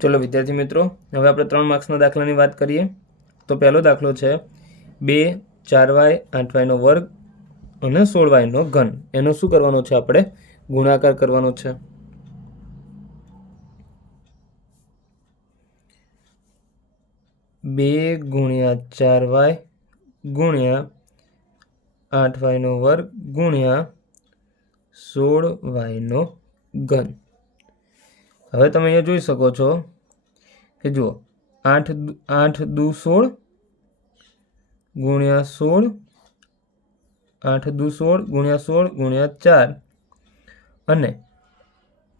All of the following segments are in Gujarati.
चलो विद्यार्थी मित्रों, हवे आपणे 3 मार्क्सना दाखलानी वात करीए। तो पहलो दाखलो छे 2 4y 8y नो वर्ग અને 16y નો ઘન। એનો શું કરવાનો છે? આપણે ગુણાકાર કરવાનો છે। 2 ગુણ્યા 4y ગુણ્યા 8y નો વર્ગ ગુણ્યા 16y નો ઘન। હવે તમે અહીંયા જોઈ શકો છો કે જુઓ 8 દુ 16 ગુણ્યા 16 8 દુ 16 ગુણ્યા 16 ગુણ્યા 4 અને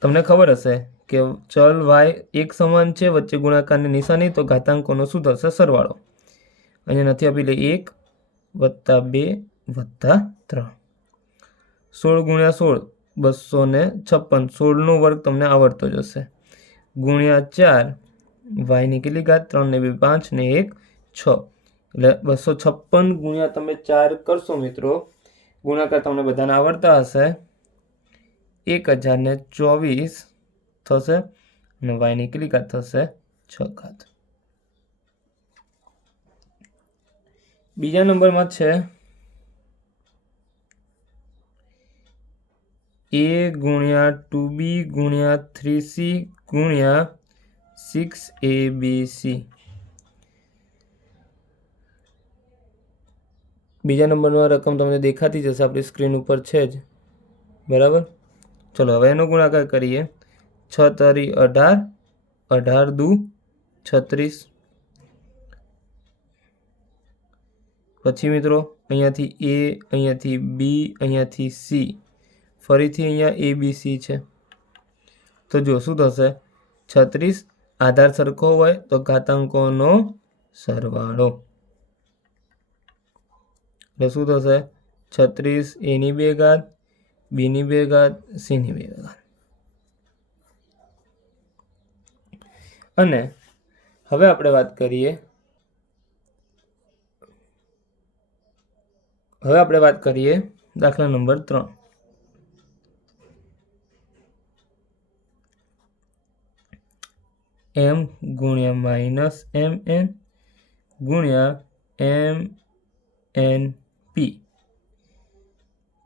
તમને ખબર હશે કે ચલ y એક સમાન છે, વચ્ચે ગુણાકારની નિશાની, તો ઘાતાંકોનો શું થશે? સરવાળો। અહીંયા નથી આપી લે 1 વત્તા 2 વત્તા 3 16 ગુણ્યા 16 256 16 નો વર્ગ તમને આવડતો જ હશે ગુણ્યા 4 y ની કેટલી ઘાત 3 ને 2 5 ને 1 6 એટલે 256 ગુણ્યા તમે 4 કરશો મિત્રો, ગુણાકાર તમને બધાને આવડતા હશે 1024 થશે અને y ની કેટલી ઘાત થશે 6 ઘાત। બીજા નંબરમાં છે a ગુણ્યા 2b ગુણ્યા 3c ગુણ્યા 6abc। બીજા નંબરનો રકમ તમને દેખાતી જશે, આપણી સ્ક્રીન ઉપર છે જ, બરાબર। ચલો હવે એનો ગુણાકાર કરીએ। 6 તરી 18 18 દુ 36। પછી મિત્રો અહીંયાથી a, અહીંયાથી b, અહીંયાથી c, ફરીથી અહીંયા abc છે, તો જો શું થશે? 36 આધાર સરખો હોય તો ઘાતાંકોનો સરવાળો, એટલે શું થશે? 36 a ની 2 ઘાત, b ની 2 ઘાત, c ની 2 ઘાત। અને હવે આપણે વાત કરીએ દાખલા નંબર 3। m ગુણ્યા માઇનસ mn ગુણ્યા mnp,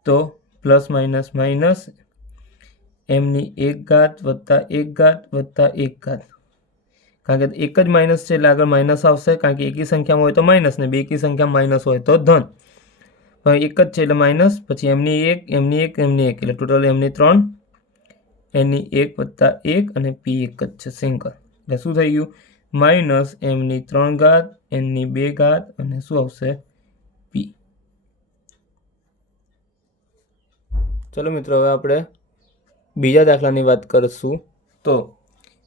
તો પ્લસ માઇનસ માઇનસ m ની 1 ઘાત વત્તા 1 ઘાત વત્તા 1 ઘાત, કારણ કે એક જ માઇનસ છે એટલે આગળ માઇનસ આવશે, કારણ કે એકી સંખ્યામાં હોય તો માઇનસ ને બેકી સંખ્યામાં માઇનસ હોય તો ધન। પણ એક જ છે એટલે માઇનસ, પછી એમની 1 એમની 1 એમની 1 એટલે ટોટલ એમની 3, એની 1 વત્તા 1 અને p એક જ છે સિંગલ, એટલે શું થઈ ગયું? માઇનસ એમની 3 ઘાત એમની 2 ઘાત અને શું આવશે? p। ચલો મિત્રો હવે આપણે બીજા દાખલાની વાત કરીશું। તો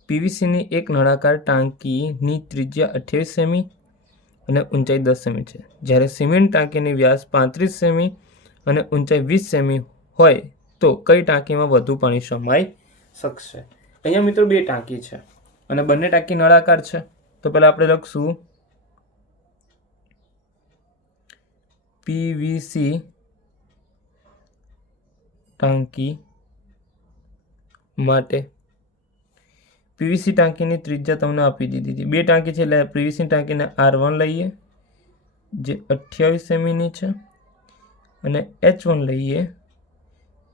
પીવીસીની એક નળાકાર ટાંકીની ત્રિજ્યા 28 સેમી અને ઊંચાઈ 10 સેમી છે, જ્યારે સિમેન્ટ ટાંકીની વ્યાસ 35 સેમી અને ઊંચાઈ 20 સેમી હોય તો કઈ ટાંકીમાં વધુ પાણી સમાઈ શકશે? અહીંયા મિત્રો બે ટાંકી છે અને બંને ટાંકી નળાકાર છે, તો પહેલા આપણે લખશું પીવીસી ટાંકી માટે। પીવીસી ટાંકીની ત્રિજ્યા તમને આપી દીધી હતી, બે ટાંકી છે એટલે પીવીસી ટાંકીને R1 લઈએ જે 28 સેમીની છે અને H1 લઈએ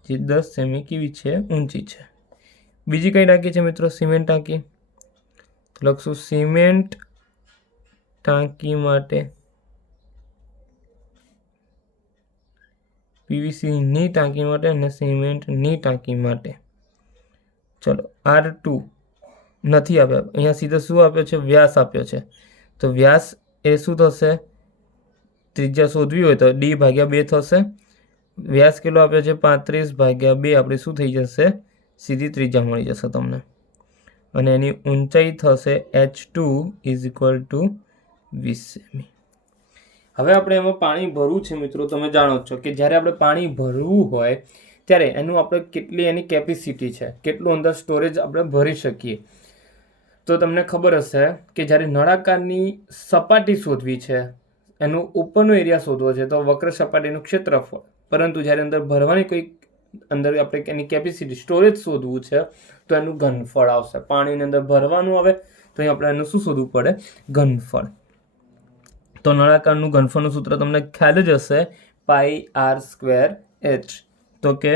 જે 10 સેમી કેવી છે? ઊંચી છે। બીજી કઈ ટાંકી છે મિત્રો? સિમેન્ટ ટાંકી, તો લખશું સિમેન્ટ ટાંકી માટે પીવીસીની ટાંકી માટે અને સિમેન્ટની ટાંકી માટે। ચલો R2 નથી આપ્યા, અહીંયા સીધો શું આપ્યો છે? વ્યાસ આપ્યો છે, તો વ્યાસ એ શું થશે? ત્રિજ્યા શોધવી હોય તો d ભાગ્યા 2 થશે। વ્યાસ કેટલો આપ્યો છે? 35 ભાગ્યા 2, આપણે શું થઈ જશે? સીધી ત્રિજ્યા મળી જશે તમને, અને એની ઊંચાઈ થશે h2 = 20 સેમી। હવે આપણે એમાં પાણી ભરવું છે મિત્રો, તમે જાણો છો કે જ્યારે આપણે પાણી ભરવું હોય ત્યારે એનું આપણે કેટલી એની કેપેસિટી છે, કેટલું અંદર સ્ટોરેજ આપણે ભરી શકીએ। તો તમને ખબર હશે કે જ્યારે નળાકારની સપાટી શોધવી છે, એનો ઉપરનો એરિયા શોધવો છે તો વક્ર સપાટીનું ક્ષેત્રફળ, પરંતુ જ્યારે અંદર ભરવાની કોઈ અંદર આપણે એની કેપેસિટી સ્ટોરેજ શોધવું છે તો એનું ઘનફળ આવશે. પાણીની અંદર ભરવાનું આવે તો અહીં આપણે એનું શું શોધવું પડે? ઘનફળ. તો નળાકારનું ઘનફળનું સૂત્ર તમને ખ્યાલ જ હશે, πr²h. તો કે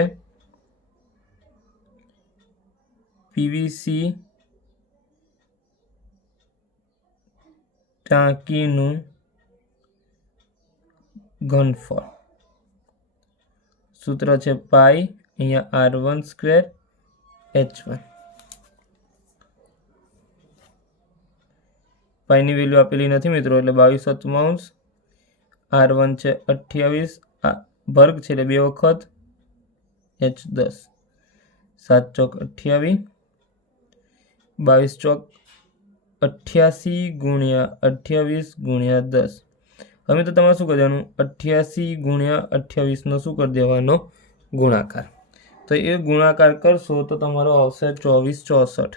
પીવીસી ટાંકીનું ઘનફળ સૂત્ર છે પાઈ, અહીંયા r1² h1. પાઈની વેલ્યુ આપેલી નથી મિત્રો, એટલે 22/7. r1 છે 28, વર્ગ છે એટલે 2 વખત h10. 7 ચોક 28, 22 ચોક 88 ગુણ્યા 28 ગુણ્યા 10. હવે તો તમારે શું કરવાનું? 88 ગુણ્યા 28 નો શું કરી દેવાનો? ગુણાકાર. તો એ ગુણાકાર કરશો તો તમારો આવશે 2464.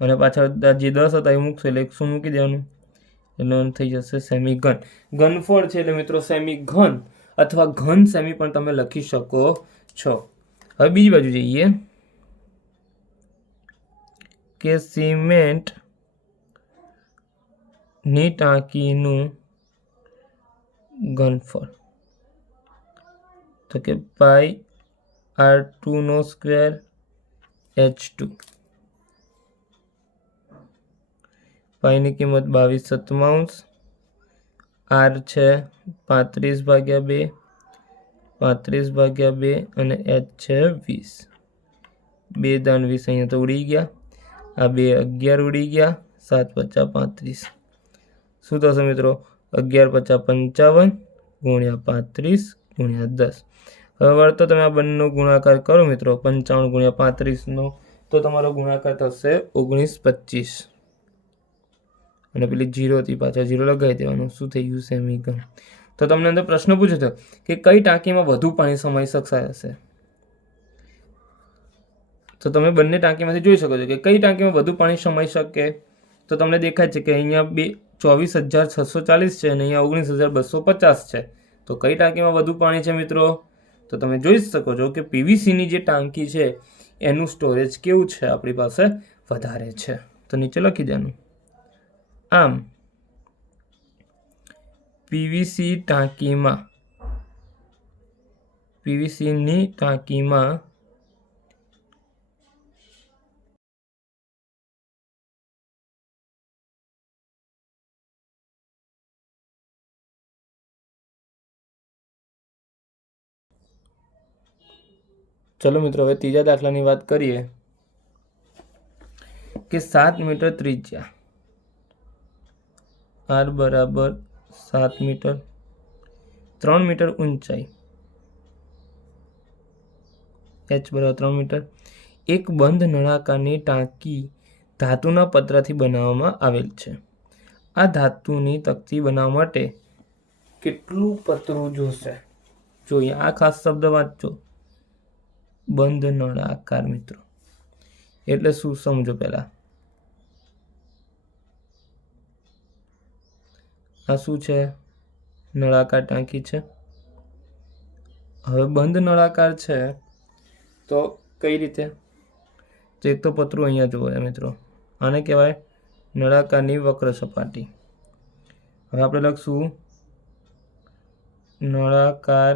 અને પાછળ જે 10 હતા એ મૂકશો એટલે 100 મૂકી દેવાનું, એટલે થઈ જશે સેમી ઘન. ઘનફળ છે એટલે મિત્રો સેમી ઘન અથવા ઘન સેમી પણ તમે લખી શકો છો. હવે બીજી બાજુ જઈએ કે સિમેન્ટ ની ટાંકીનું ઘનફળ. તો કે પાઈ r2² h2. પાઈની કિંમત 22/7, r છે 35/2, 35/2 અને h છે 20. 2 દાન 20 અહીંયા તો ઉડી ગયા, આ 2 11 ઉડી ગયા, 7 × 5 = 35. શું થશે મિત્રો? 11 × 5 = 55 ગુણ્યા 35 ગુણ્યા 10. હવે વળતો તમે આ બંનેનો ગુણાકાર કરો મિત્રો, 55 ગુણ્યા 35 નો, તો તમારો ગુણાકાર થશે 19/25. અને પેલી 0 થી પાછા 0 લગાવી દેવાનું. શું થઈ ગયું? સેમી ઘન. તો તમને અંદર પ્રશ્ન પૂછ્યો હતો કે કઈ ટાંકીમાં વધુ પાણી સમાઈ શકાશે? તો તમે બંને ટાંકીમાંથી જોઈ શકો છો કે કઈ ટાંકીમાં વધુ પાણી સમાઈ શકે. તો તમને દેખાય છે કે અહીંયા 24,640 છે અને અહીંયા 19,250 છે. તો કઈ ટાંકીમાં વધુ પાણી છે મિત્રો? તો તમે જોઈ શકો છો કે પીવીસીની જે ટાંકી છે એનું સ્ટોરેજ કેવું છે? આપણી પાસે વધારે છે. તો નીચે લખી દેવાનું. આમ પીવીસીની ટાંકીમાં ચલો મિત્રો હવે ત્રીજા દાખલાની વાત કરીએ કે 7 મીટર ત્રિજ્યા, r બરાબર 7 મીટર, 3 મીટર ઊંચાઈ, h બરાબર 3 મીટર. એક બંધ નળાકારની ટાંકી ધાતુના પતરાથી બનાવવામાં આવેલ છે. આ ધાતુની તકતી બનાવવા માટે કેટલું પતરું જોશે? જોઈએ, આ ખાસ શબ્દ વાંચજો, બંધ નળાકાર. મિત્રો એટલે શું સમજો પહેલા. આ શું છે? નળાકાર ટાંકી છે. હવે બંધ નળાકાર છે તો કઈ રીતે? તો એક તો પતરું અહીંયા જુઓ મિત્રો, આને કહેવાય નળાકારની વક્ર સપાટી. હવે આપણે લખશું નળાકાર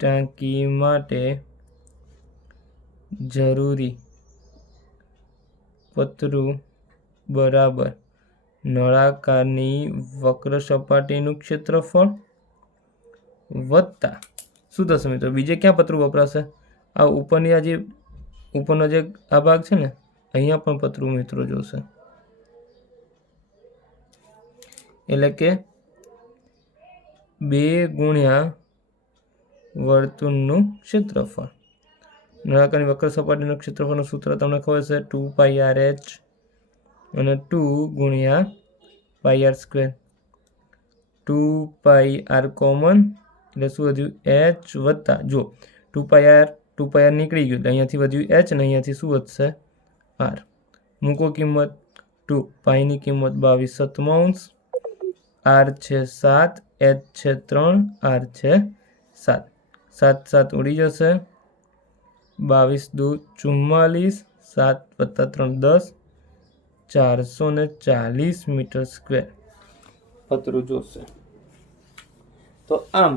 ટાંકી માટે જરૂરી પતરું બરાબર નળાકારની વક્ર સપાટીનું ક્ષેત્રફળ વત્તા શું થશે મિત્રો? બીજે ક્યાં પતરું વપરાશે? આ ઉપરની આ જે ઉપરનો જે આ ભાગ છે ને, અહીંયા પણ પતરું મિત્રો જોશે. એટલે કે 2 ગુણ્યા વર્તુળનું ક્ષેત્રફળ. નળાકારની વક્ર સપાટીનું ક્ષેત્રફળનું સૂત્ર તમને ખબર છે, 2πrh અને 2 ગુણ્યા πr². 2πr કોમન એટલે શું વધ્યું? h વત્તા, જો 2πr નીકળી ગયું એટલે અહીંયાથી વધ્યું h અને અહીંયાથી શું વધશે? r. મૂકો કિંમત. 2 પાઈની કિંમત 22/7, r છે 7, h છે 3, r છે 7 7 7 ઉડી જશે 22 દુ 44 7 + 3 10 440 મીટર સ્ક્વેર પતરું જોશે. તો આમ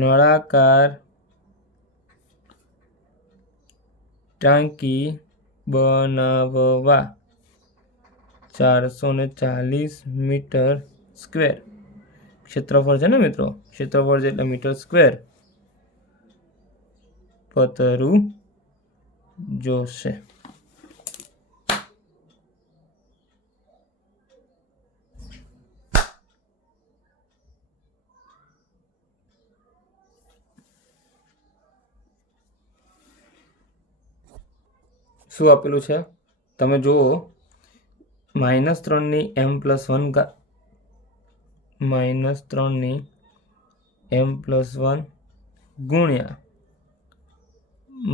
નળાકાર ટાંકી બનાવવા 440 મીટર સ્ક્વેર ક્ષેત્રફળ છે ને મિત્રો, ક્ષેત્રફળ છે એટલે મીટર સ્ક્વેર પતરું જોશે. શું આપેલું છે તમે જુઓ, -3 m+1 -3 m+1 ગુણ્યા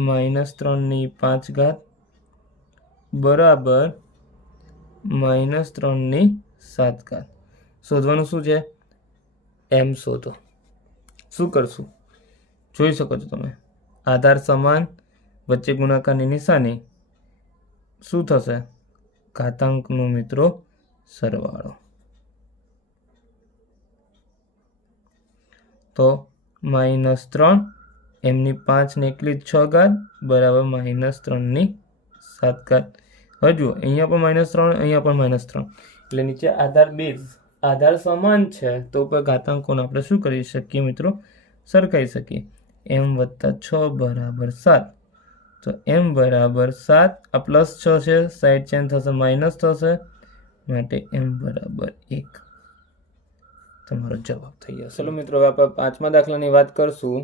-3 5 બરાબર -3 7 શોધવાનું શું છે? m શોધો. શું કરશું જોઈ શકો છો તમે, આધાર સમાન, વચ્ચે ગુણાકારની નિશાની, શું થશે? ઘાતાંકનો મિત્રો સરવાળો. તો -3 એમની 5 ને એકલી 6 બરાબર -3 7. હવે જુઓ અહીંયા પણ -3, અહીંયા પણ -3, એટલે નીચે આધાર બેઝ આધાર સમાન છે તો ઉપર ઘાતાંકોને આપણે શું કરી શકીએ મિત્રો? સરખાઈ શકીએ. m+6 બરાબર 7. તો m બરાબર 7, આ +6 છે, સાઈડ ચેન્જ થશે માઇનસ થશે, માટે m બરાબર 1 તમારો જવાબ થઈ જશે. ચલો મિત્રો હવે આપણે 5મા દાખલાની વાત કરશું.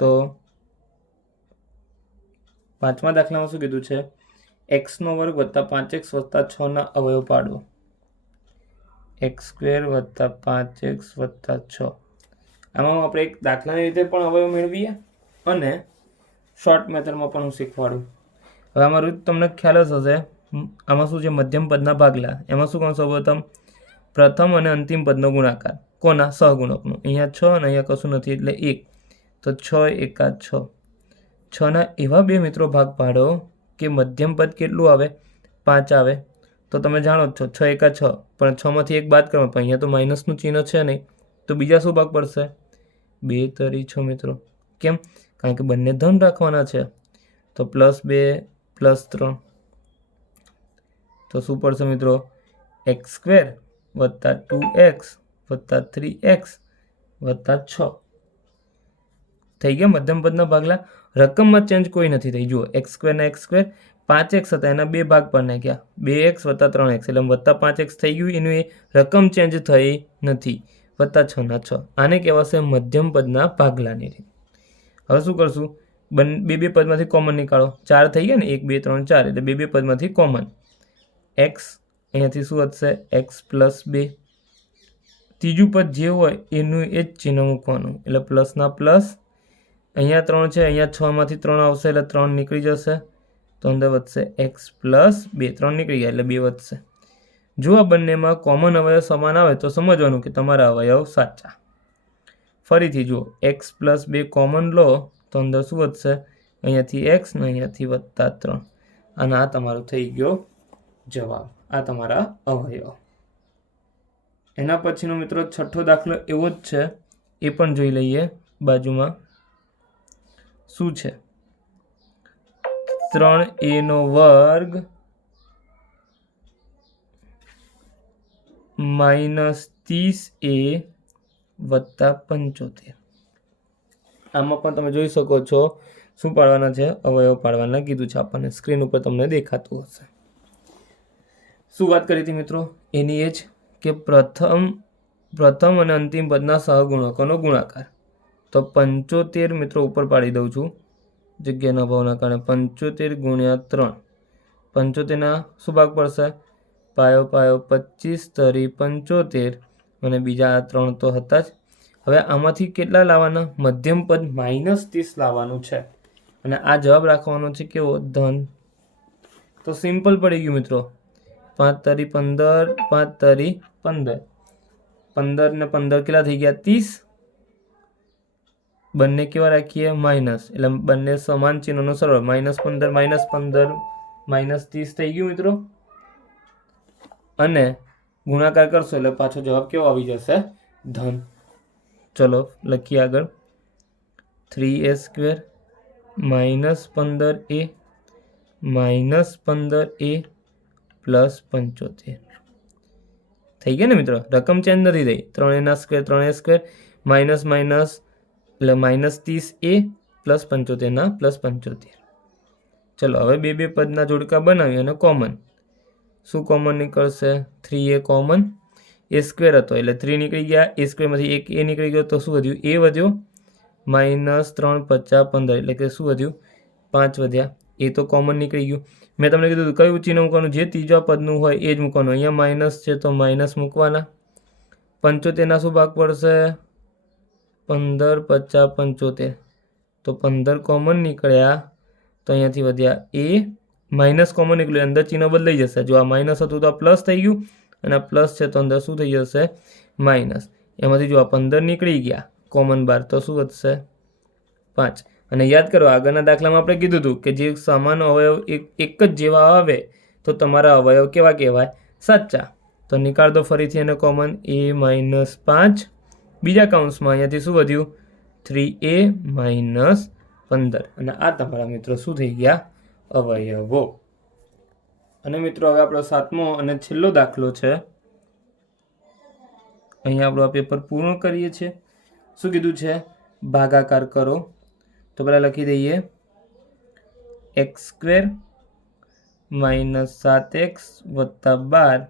તો 5મા દાખલામાં શું કીધું છે? x² + 5x + 6 ના અવયવ પાડો. x² + 5x + 6. આમાં આપણે એક દાખલાની રીતે પણ અવયવ મેળવીએ અને શોર્ટ મેથડમાં પણ હું શીખવાડું. હવે આમાં તમને ખ્યાલ જ હશે, આમાં શું છે? મધ્યમ પદના ભાગલા. એમાં શું કહું? સૌપ્રથમ પ્રથમ અને અંતિમ પદનો ગુણાકાર. કોના? સહગુણકનો. અહીંયા 6 અને અહીંયા કશું નથી એટલે 1. તો 6 × 6. 6ના એવા બે મિત્રો ભાગ પાડો કે મધ્યમ પદ કેટલું આવે? 5 આવે. તો તમે જાણો જ છો 6 × 6, પણ 6માંથી 1 બાદ કરવા, પણ અહીંયા તો માઇનસનું ચિહ્ન છે નહીં, તો બીજા શું ભાગ પડશે? 2 તરી 6 મિત્રો. કેમ? કારણ કે બંને ધન રાખવાના છે. તો +2 +3, તો શું પડશે મિત્રો? x² + 2x + 3x + 6 થઈ ગયા મધ્યમ પદના ભાગલા. રકમમાં ચેન્જ કોઈ નથી થઈ. જુઓ x² ના x², 5x હતા એના 2 ભાગ પર નાખ્યા, 2x + 3x એટલે +5x થઈ ગયું. એનું એ રકમ ચેન્જ થઈ નથી. +6 ના 6. આને કહેવાશે મધ્યમ પદના ભાગલાની રીત. હવે શું કરશું? બે પદમાંથી કોમન નીકાળો. 4 થઈ ગયા ને, 1 2 3 4, એટલે બે પદમાંથી કોમન. x અહીંયાથી શું વધશે? x + 2. ત્રીજું પદ જે હોય એનું એ જ ચિહ્ન મૂકવાનું, એટલે પ્લસના પ્લસ. અહીંયા 3 છે, અહીંયા 6માંથી 3 આવશે એટલે 3 નીકળી જશે, તો અંદર વધશે x + 2. 3 નીકળી ગયા એટલે 2 વધશે. જો આ બંનેમાં કોમન અવયવ સમાન આવે તો સમજવાનું કે તમારા અવયવ સાચા. ફરીથી જુઓ, x + 2 કોમન લો તો અંદર શું વધશે? અહીંયાથી x ને અહીંયાથી +3, અને આ તમારું થઈ ગયો જવાબ. આ તમારા અવયવ. એના પછીનો મિત્રો 6થો દાખલો એવો જ છે, એ પણ જોઈ લઈએ. બાજુમાં શું છે? 3a² - 30a + 75. આમાં પણ તમે જોઈ શકો છો શું પાડવાના છે? અવયવ પાડવાના કીધું છે આપણને. સ્ક્રીન ઉપર તમને દેખાતું હશે. શું વાત કરી હતી મિત્રો? એની એ જ કે પ્રથમ અને અંતિમ પદના સહગુણકોનો ગુણાકાર. તો 75 મિત્રો ઉપર પાડી દઉં છું જગ્યાના અભાવના કારણે. 75 × 3. 75ના શું ભાગ પડશે? પાયો 25 તરી 75, અને બીજા આ 3 તો હતા જ. હવે આમાંથી કેટલા લાવવાના? મધ્યમ પદ -30 લાવવાનું છે, અને આ જવાબ રાખવાનો છે કેવો? ધન. તો સિમ્પલ પડી ગયું મિત્રો. 5 તરી 15, 5 તરી 15. 15 ને 15 કેટલા થઈ ગયા 30, બંને કેવા રાખીએ માઇનસ, એટલે બંને સમાન ચિહ્નોનો સરવાળો, -15 -30 થઈ ગયું મિત્રો, અને ગુણાકાર કરશો એટલે પાછો જવાબ કેવો આવી જશે ધન. ચલો લખીએ આગળ, 3a² -15a -15a + 75 થઈ ગયા ને મિત્રો. રકમ ચેન્જ નથી થઈ, 3a² 3a² માઇનસ માઇનસ એટલે -30a + 75 + 75. ચલો હવે બે પદના જોડકા બનાવી અને કોમન, શું કોમન નીકળશે? 3a કોમન, a² હતો એટલે 3 નીકળી ગયા, a² માંથી એક a નીકળી ગયો તો શું વધ્યું? a વધ્યો, -3 × 15 એટલે કે શું વધ્યું? 5 વધ્યા. એ તો કોમન નીકળી ગયું. મેં તમને કીધું હતું કયું ચિહ્ન મૂકવાનું? જે ત્રીજા પદનું હોય એ જ મૂકવાનું. અહીંયા માઇનસ છે તો માઇનસ મૂકવાના. 75 શું ભાગ પડશે? 15 × 50 = 75, તો 15 કોમન નીકળ્યા તો અહીંયાથી વધ્યા a, માઇનસ કોમન નીકળ્યું, અંદર ચિહ્ન બદલાઈ જશે. જો આ માઇનસ હતું તો આ પ્લસ થઈ ગયું, અને આ પ્લસ છે તો અંદર શું થઈ જશે? માઇનસ. એમાંથી જો આ 15 નીકળી ગયા કોમન બાર તો શું વધશે? 5. અને યાદ કરો આગળના દાખલામાં આપણે કીધું હતું કે જે સમાન અવયવ એક જ જેવા આવે તો તમારા અવયવ કેવા કહેવાય? સાચા. તો નીકાળ દો ફરીથી એને કોમન, a - 5, બીજા કૌંસમાં અહીંયાથી શું વધ્યું? 3a - 15, અને આ તમારા મિત્રો શું થઈ ગયા? અવયવો. અને મિત્રો હવે આપણો 7મો અને છેલ્લો દાખલો છે. અહીંયા આપણું આ પેપર પૂર્ણ કરીએ છીએ. શું કીધું છે? ભાગાકાર કરો. તો પહેલાં લખી દઈએ x² - 7x + 12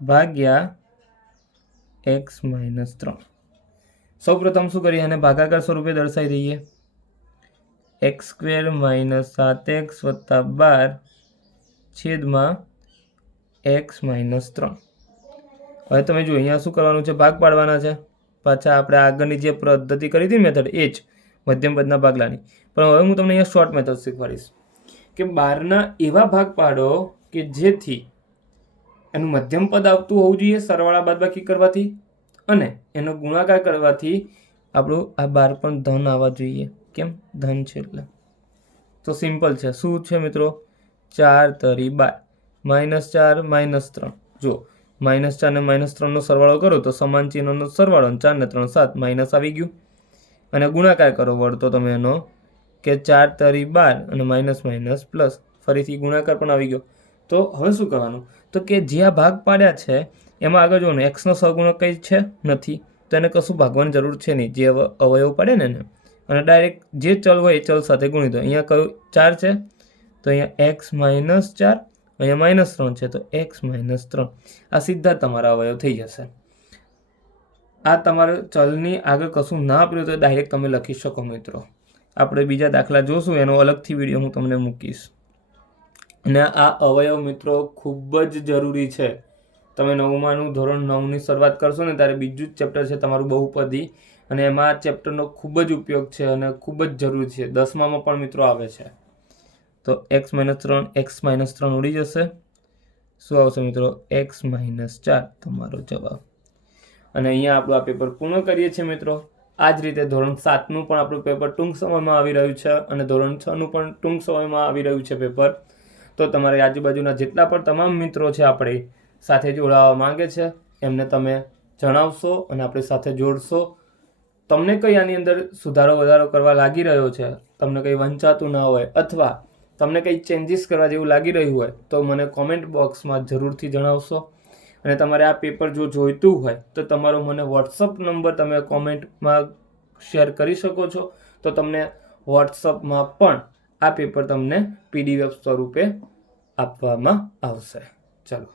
ભાગ્યા x - 3. સૌ પ્રથમ શું કરીએ? અને ભાગાકાર સ્વરૂપે દર્શાવી દઈએ. x² - 7x + 12 છેદમાં x - 3. હવે તમે જો અહીંયા શું કરવાનું છે? ભાગ પાડવાના છે. પાછા આપણે આગળની જે પદ્ધતિ કરી હતી મેથડ એ જ, મધ્યમ પદના ભાગલાની. પણ હવે હું તમને અહીંયા શોર્ટ મેથડ શીખવાડીશ કે 12ના એવા ભાગ પાડો કે જેથી એનું મધ્યમ પદ આવતું હોવું જોઈએ સરવાળા બાદબાકી કરવાથી, અને એનો ગુણાકાર કરવાથી આપણું આ 12 પણ ધન આવવા જોઈએ. કેમ? ધન છે એટલે. તો સિમ્પલ છે. શું છે મિત્રો? 4 તરી 12, -4 - 3. જો -4 ને -3 નો સરવાળો કરો તો સમાન ચિહ્નનો સરવાળો, 4 ને 3 7, માઇનસ આવી ગયું. અને ગુણાકાર કરો વળતો તમે એનો કે 4 તરી 12 અને માઇનસ માઇનસ પ્લસ, ફરીથી ગુણાકાર પણ આવી ગયો. તો હવે શું કરવાનું? તો કે જે આ ભાગ પાડ્યા છે એમાં આગળ જોવાનું એક્સનો સહગુણક કંઈ છે નથી, તો એને કશું ભાગવાની જરૂર છે નહીં. જે અવયવ પડે ને એને, અને ડાયરેક્ટ જે ચલ હોય એ ચલ સાથે ગુણી દો. અહીંયા કયું 4 છે તો અહીંયા x - 4, અહીંયા -3 છે તો x - 3. આ સીધા તમારા અવયવ થઈ જશે. આ તમારે ચલની આગળ કશું ના આપ્યું તો ડાયરેક્ટ તમે લખી શકો મિત્રો. આપણે બીજા દાખલા જોશું, એનો અલગથી વિડીયો હું તમને મૂકીશ. અને આ અવયવ મિત્રો ખૂબ જ જરૂરી છે. તમે 9માનું ધોરણ 9ની શરૂઆત કરશો ને ત્યારે બીજું જ ચેપ્ટર છે તમારું બહુપદી, અને એમાં આ ચેપ્ટરનો ખૂબ જ ઉપયોગ છે અને ખૂબ જ જરૂરી છે. 10મામાં પણ મિત્રો આવે છે. તો x - 3, x - 3 ઉડી જશે. શું આવશે મિત્રો? x - 4 તમારો જવાબ. અને અહીંયા આપણું આ પેપર પૂર્ણ કરીએ છીએ મિત્રો. આ જ રીતે ધોરણ 7નું પણ આપણું પેપર ટૂંક સમયમાં આવી રહ્યું છે, અને ધોરણ 6નું પણ ટૂંક સમયમાં આવી રહ્યું છે પેપર. તો તમારી આજુબાજુના જેટલા પણ તમામ મિત્રો છે આપણી સાથે જોડાવા માંગે છે એમને તમે જણાવશો અને આપણી સાથે જોડશો. તમને કંઈ આની અંદર સુધારો વધારો કરવા લાગી રહ્યો છે, તમને કંઈ વંચાતું ના હોય, અથવા તમને કંઈ ચેન્જીસ કરવા જેવું લાગી રહ્યું હોય તો મને કોમેન્ટ બોક્સમાં જરૂરથી જણાવશો. અને તમારે આ પેપર જો જોઈતું હોય તો તમારો મને વોટ્સઅપ નંબર તમે કોમેન્ટમાં શેર કરી શકો છો. તો તમને વોટ્સઅપમાં પણ આ પેપર તમને PDF સ્વરૂપે આપવામાં આવશે. ચલો.